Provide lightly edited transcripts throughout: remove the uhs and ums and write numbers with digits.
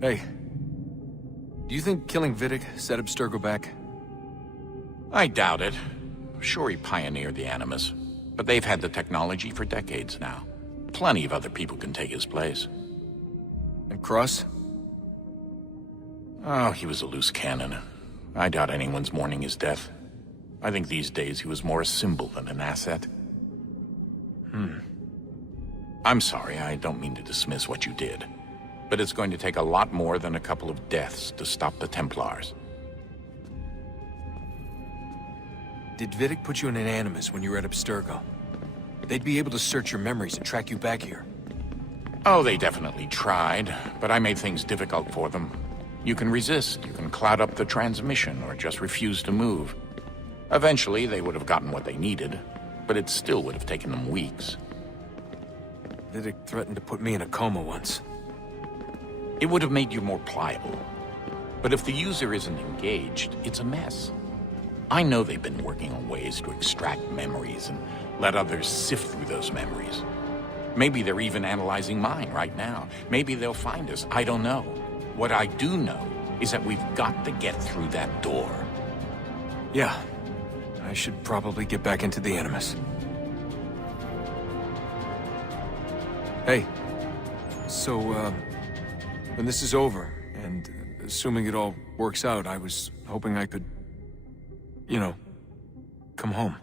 Hey, do you think killing Vidic set Abstergo back? I doubt it. Sure, he pioneered the Animus, but they've had the technology for decades now. Plenty of other people can take his place. And Cross? Oh, he was a loose cannon. I doubt anyone's mourning his death. I think these days he was more a symbol than an asset. I'm sorry, I don't mean to dismiss what you did. But it's going to take a lot more than a couple of deaths to stop the Templars. Did Vidic put you in an Animus when you were at Abstergo? They'd be able to search your memories and track you back here. Oh, they definitely tried, but I made things difficult for them. You can resist, you can cloud up the transmission, or just refuse to move. Eventually, they would have gotten what they needed, but it still would have taken them weeks. Vidic threatened to put me in a coma once. It would have made you more pliable. But if the user isn't engaged, it's a mess. I know they've been working on ways to extract memories and let others sift through those memories. Maybe they're even analyzing mine right now. Maybe they'll find us. I don't know. What I do know is that we've got to get through that door. Yeah. I should probably get back into the Animus. Hey. So, when this is over, and assuming it all works out, I was hoping I could, you know, come home.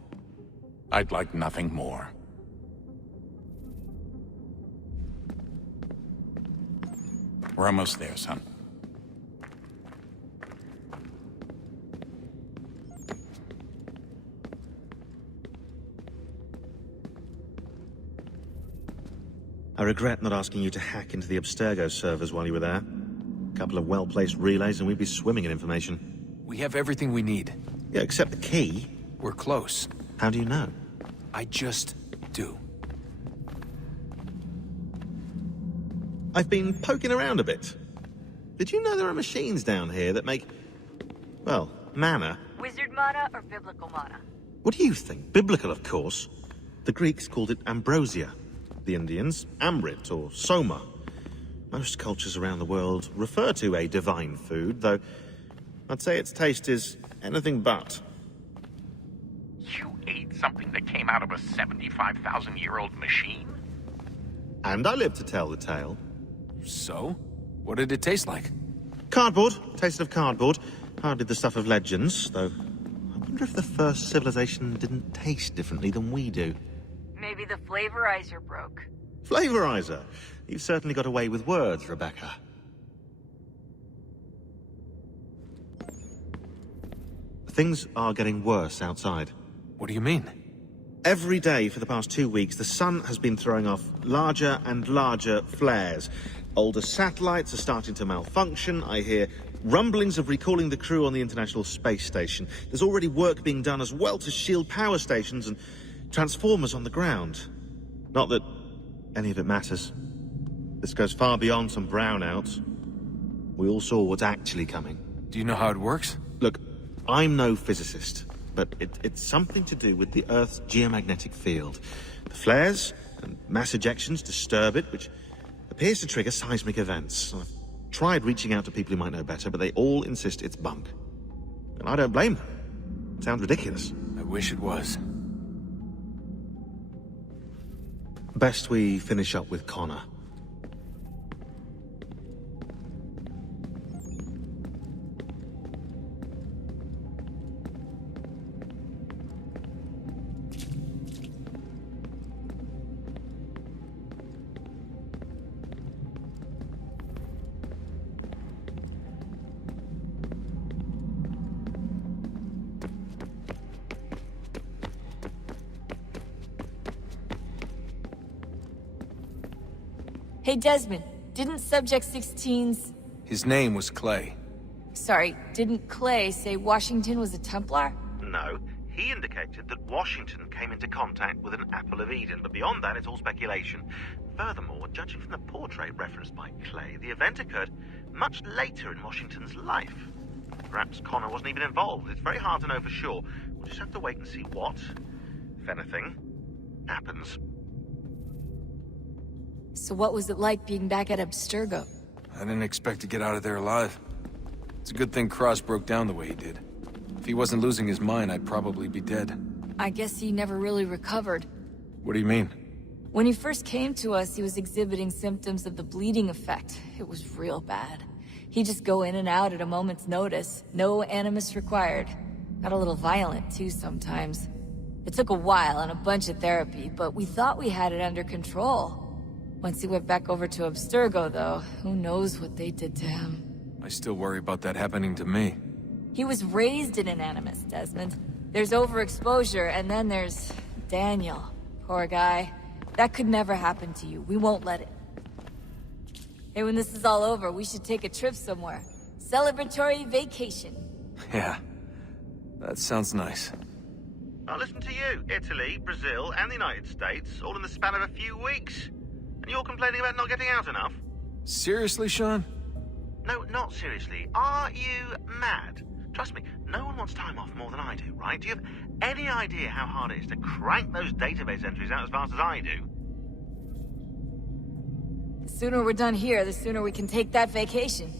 I'd like nothing more. We're almost there, son. I regret not asking you to hack into the Abstergo servers while you were there. A couple of well-placed relays and we'd be swimming in information. We have everything we need. Yeah, except the key. We're close. How do you know? I just do. I've been poking around a bit. Did you know there are machines down here that make, well, mana? Wizard mana or biblical mana? What do you think? Biblical, of course. The Greeks called it ambrosia. The Indians, amrit or soma. Most cultures around the world refer to a divine food, though I'd say its taste is anything but. You ate something that came out of a 75,000-year-old machine? And I live to tell the tale. So? What did it taste like? Cardboard. Tasted of cardboard. Hardly the stuff of legends, though. I wonder if the first civilization didn't taste differently than we do. Maybe the flavorizer broke. Flavorizer. You've certainly got away with words, Rebecca. Things are getting worse outside. What do you mean? Every day for the past 2 weeks, the sun has been throwing off larger and larger flares. Older satellites are starting to malfunction. I hear rumblings of recalling the crew on the International Space Station. There's already work being done as well to shield power stations and transformers on the ground. Not that any of it matters. This goes far beyond some brownouts. We all saw what's actually coming. Do you know how it works? Look, I'm no physicist, but it's something to do with the Earth's geomagnetic field. The flares and mass ejections disturb it, which appears to trigger seismic events. I've tried reaching out to people who might know better, but they all insist it's bunk. And I don't blame them. It sounds ridiculous. I wish it was. Best we finish up with Connor. Hey, Desmond, didn't Subject 16's... His name was Clay. Sorry, didn't Clay say Washington was a Templar? No. He indicated that Washington came into contact with an Apple of Eden, but beyond that, it's all speculation. Furthermore, judging from the portrait referenced by Clay, the event occurred much later in Washington's life. Perhaps Connor wasn't even involved. It's very hard to know for sure. We'll just have to wait and see what, if anything, happens. So what was it like being back at Abstergo? I didn't expect to get out of there alive. It's a good thing Cross broke down the way he did. If he wasn't losing his mind, I'd probably be dead. I guess he never really recovered. What do you mean? When he first came to us, he was exhibiting symptoms of the bleeding effect. It was real bad. He'd just go in and out at a moment's notice. No animus required. Got a little violent, too, sometimes. It took a while and a bunch of therapy, but we thought we had it under control. Once he went back over to Abstergo, though, who knows what they did to him. I still worry about that happening to me. He was raised in an animus, Desmond. There's overexposure, and then there's Daniel. Poor guy. That could never happen to you. We won't let it. Hey, when this is all over, we should take a trip somewhere. Celebratory vacation. Yeah, that sounds nice. Now listen to you. Italy, Brazil, and the United States, all in the span of a few weeks. And you're complaining about not getting out enough? Seriously, Sean? No, not seriously. Are you mad? Trust me, no one wants time off more than I do, right? Do you have any idea how hard it is to crank those database entries out as fast as I do? The sooner we're done here, the sooner we can take that vacation.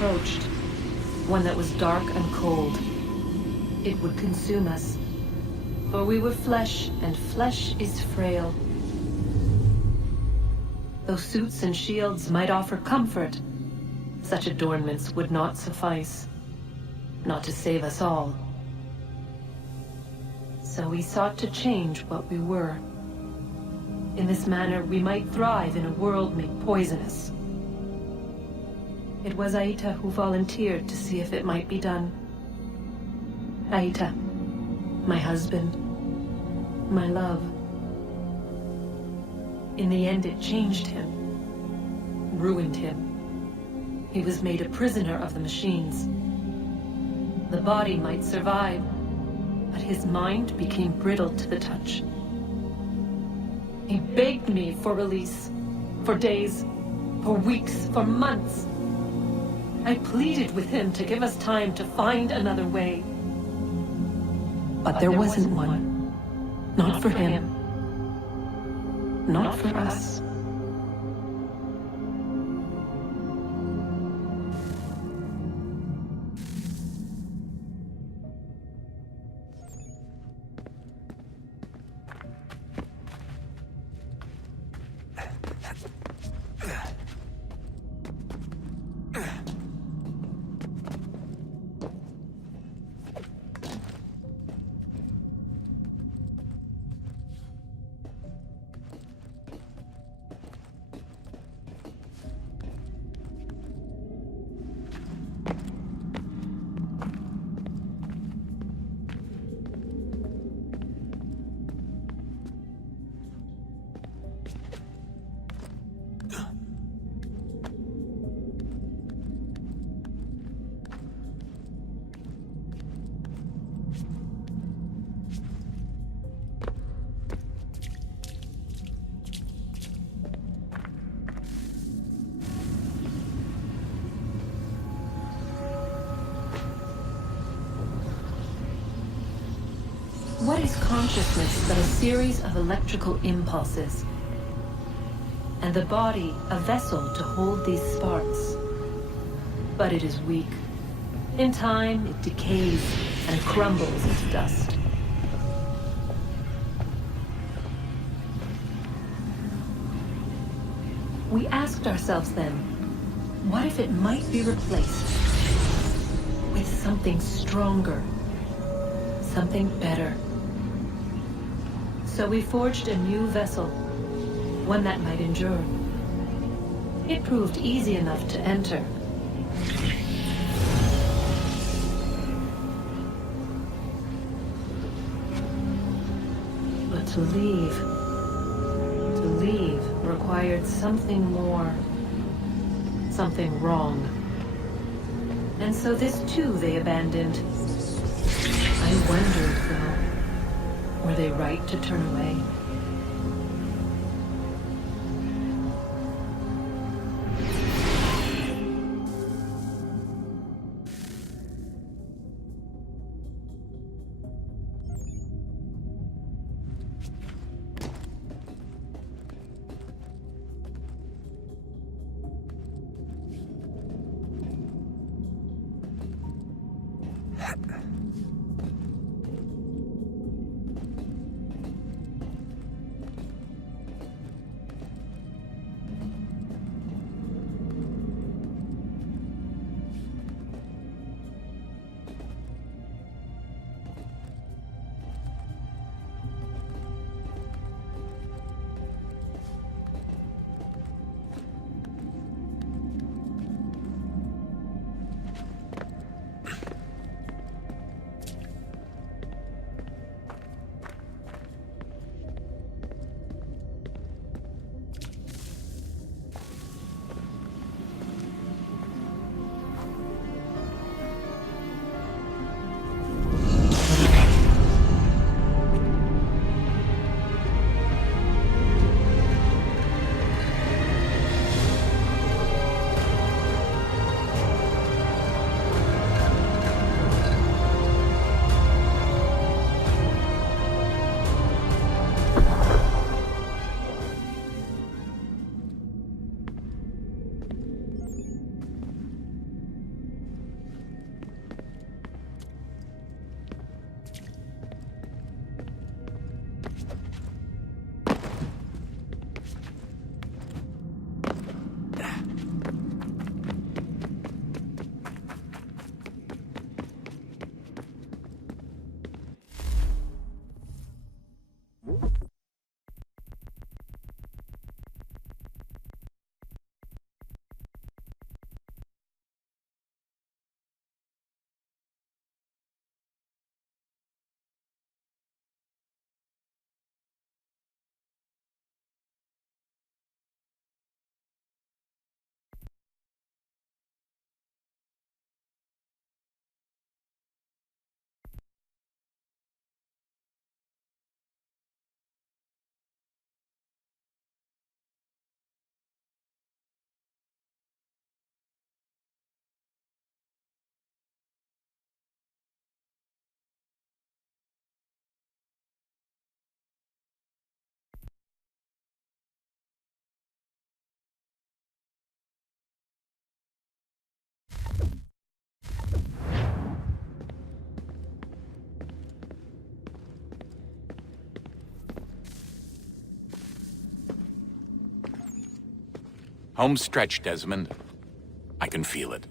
Approached, one that was dark and cold. It would consume us, for we were flesh, and flesh is frail. Though suits and shields might offer comfort, such adornments would not suffice, not to save us all. So we sought to change what we were. In this manner, we might thrive in a world made poisonous. It was Aita who volunteered to see if it might be done. Aita, my husband, my love. In the end, it changed him, ruined him. He was made a prisoner of the machines. The body might survive, but his mind became brittle to the touch. He begged me for release, for days, for weeks, for months. I pleaded with him to give us time to find another way. But there wasn't one. Not for him. Not for us. What is consciousness but a series of electrical impulses? And the body a vessel to hold these sparks. But it is weak. In time, it decays and crumbles into dust. We asked ourselves then, what if it might be replaced with something stronger, something better? So we forged a new vessel, one that might endure. It proved easy enough to enter. To leave. To leave required something more. Something wrong. And so this too they abandoned. I wondered, though, were they right to turn away? Home stretch, Desmond. I can feel it.